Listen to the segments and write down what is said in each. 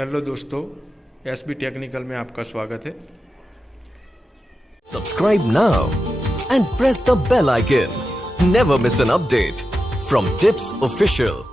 Hello दोस्तों, SB technical में आपका स्वागत है। Subscribe now and press the bell icon. Never miss an update from Tips Official.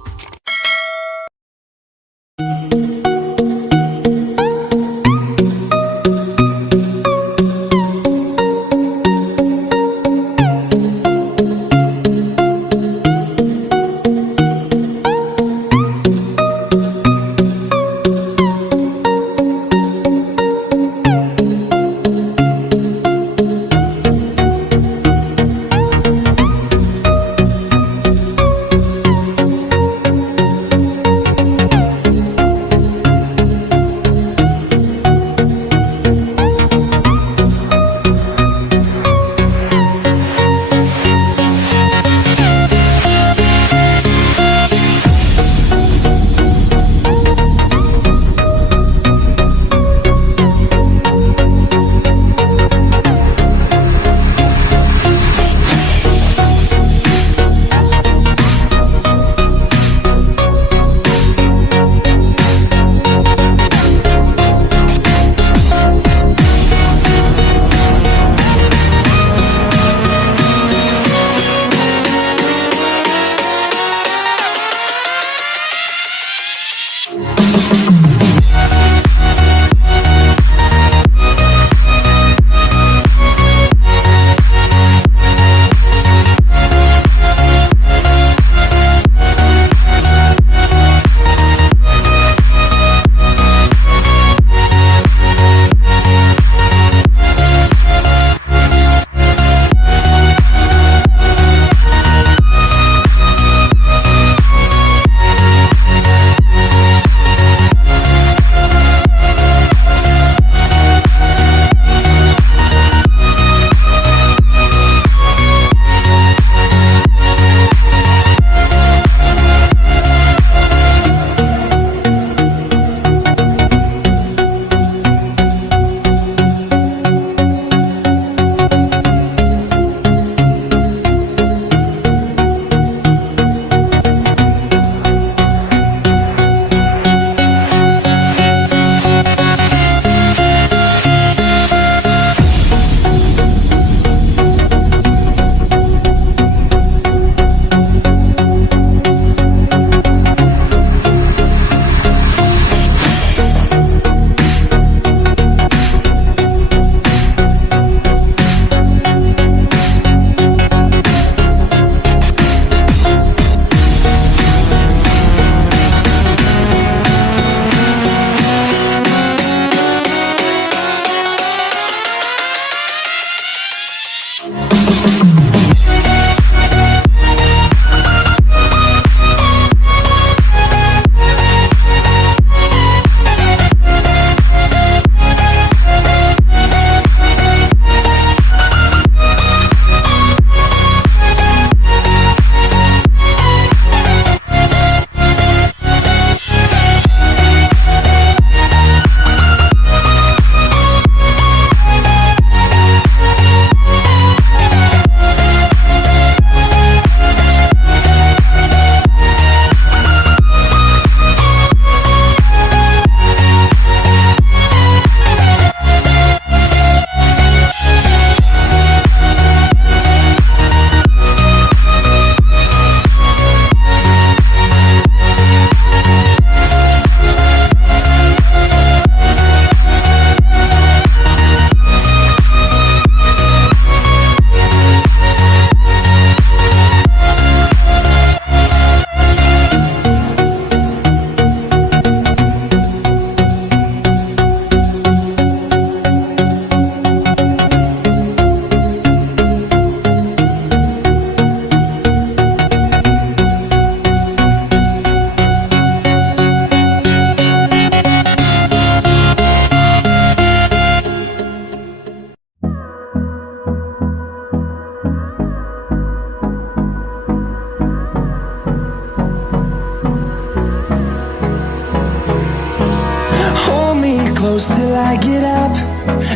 close till I get up.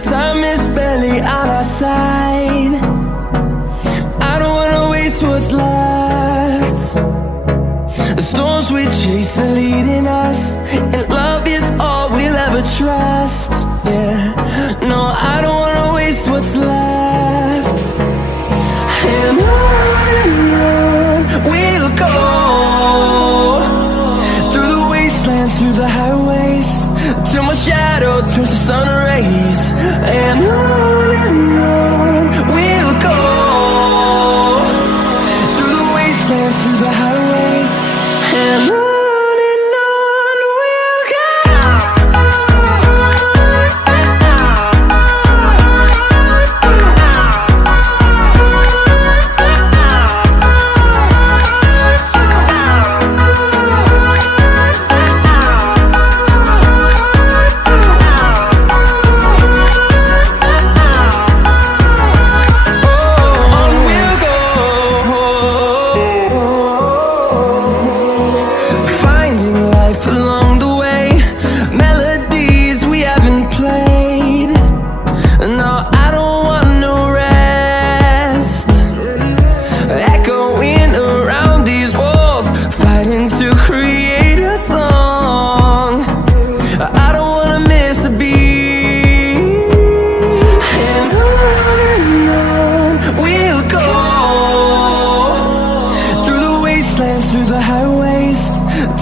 Time is barely on our side. I don't wanna waste what's left. The storms we chase are leading us, and love is all through the highways, till my shadow turns to sun rays. And on we'll go, through the wastelands, through the highways. And on we'll go. Through the highways,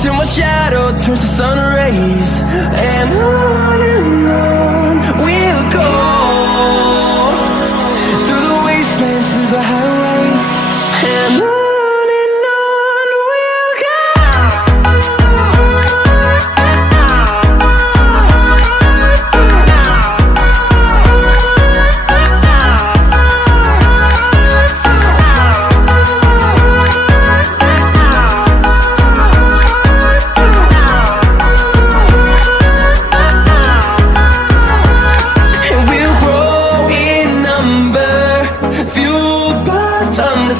till my shadow turns to sun rays. And on we'll go, through the wastelands, through the highways. And on we'll go.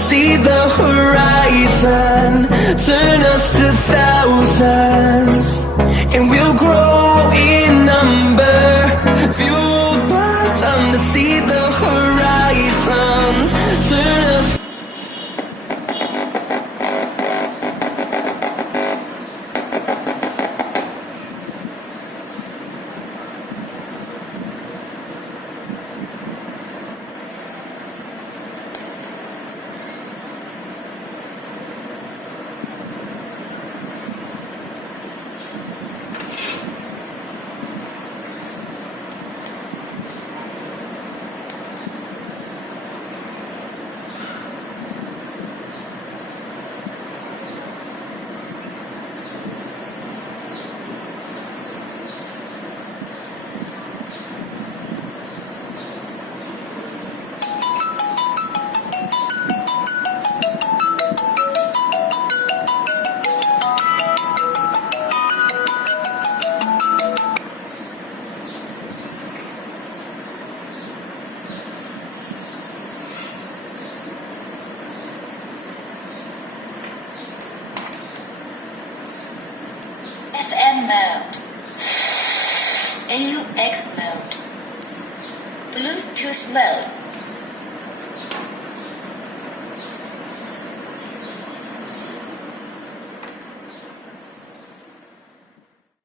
See the horizon, turn us to thousands, and we'll grow in number, fueled by them to see the horizon, turn us. FM mode, AUX mode, Bluetooth mode.